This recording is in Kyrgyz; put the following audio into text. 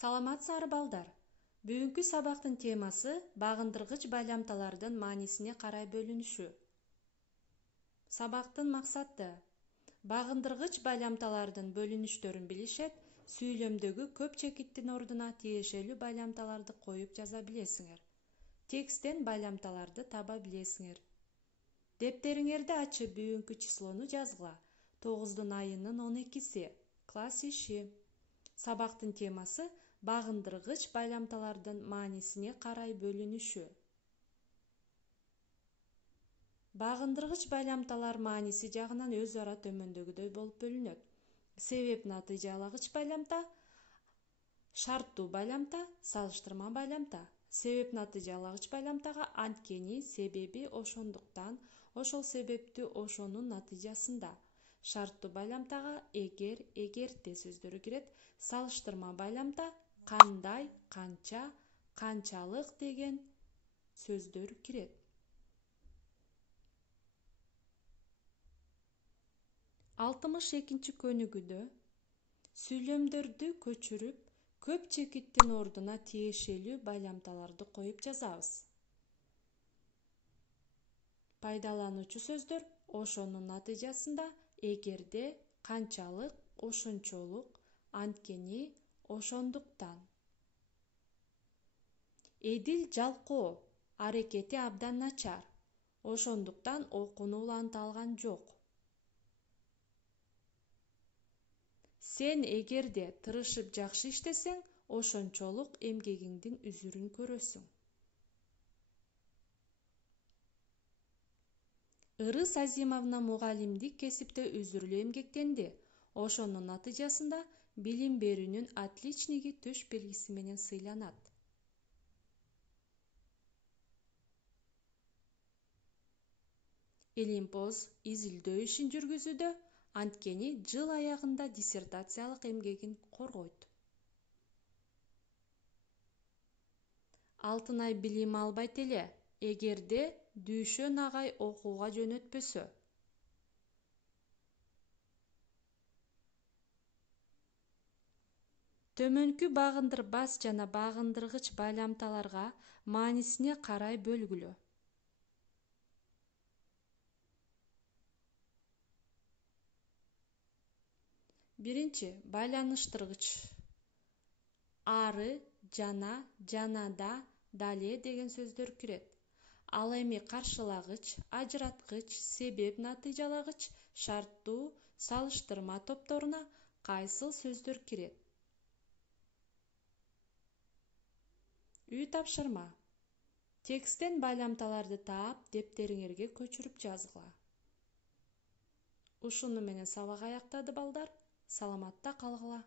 Саламатсыздар балдар. Бүгүнкү сабактын темасы багындыргыч байламталардын маанисине карай бөлүнүшү. Сабактын максаты: багындыргыч байламталардын бөлүнүштөрүн билишет, сүйлөмдөгү көп чекиттин ордуна тиешелүү байламталарды коюп жаза билесиңер. Тексттен байламталарды таба билесиңер. Дептериңерди ачып бүгүнкү числону жазгыла. 9 айынын 12-си. Класс иши. Сабактын темасы багындыргыч байламталардын маанисине карай бөлүнүшү. Багындыргыч байламталар мааниси жагынан өз ара төмөндөгүдөй болуп бөлүнөт. Себеп натыйжалагыч байламта, шарттуу байламта, салыштырма байламта. Себеп натыйжалагыч байламтага анткени, себеби ошондуктан, ошол себептүү ошонун натыйжасында. Шарттуу байламтага эгер, эгерде сөздөрү кирет. Салыштырма байламта кандай, канча, канчалык деген сөздөр кирет. Алтымыш экинчи көнүгүүдө сүйлөмдөрдү көчүрүп, көп чекиттин ордуна тиешелүү байламталарды коюп жазабыз. Пайдалануучу сөздөр ошонун натыйжасында, эгерде, канчалык, ошончолук, анткени, ошондуктан. Эдил жалкоо, аракети абдан начар, ошондуктан окууну уланта алган жок. Сен эгерде тырышып жакшы иштесең, ошончолук эмгегиңдин үзүрүн көрөсүң. Ырыс Азимовна мугалимдик кесипте үзүрлүү эмгектенди. Ошонун натыйжасында билим берүүнүн отличниги төш белгиси менен сыйланат. Элимпоз изилдөө ишин жүргүзүүдө, анткени жыл аягында диссертациялык эмгегин коргойт. Алтынай билим албайт эле, эгерде Дүйшөн агай окууга жөнөтпөсө. Төмөнкү багындырбас жана багындыргыч байламталарга маанисине карай бөлгүлө. Биринчи, байланыштыргыч. Ары, жана, жанада, дале деген сөздөр кирет. Ал эми каршылагыч, ажыраткыч, себеп натыйжалагыч, шарттуу, салыштырма топторуна кайсыл сөздөр кирет? Үй тапшырма. Тексттен байламталарды таап, дептериңерге көчүрүп жазгыла. Ушуну менен сабак аяктады балдар. Саламатта калгыла.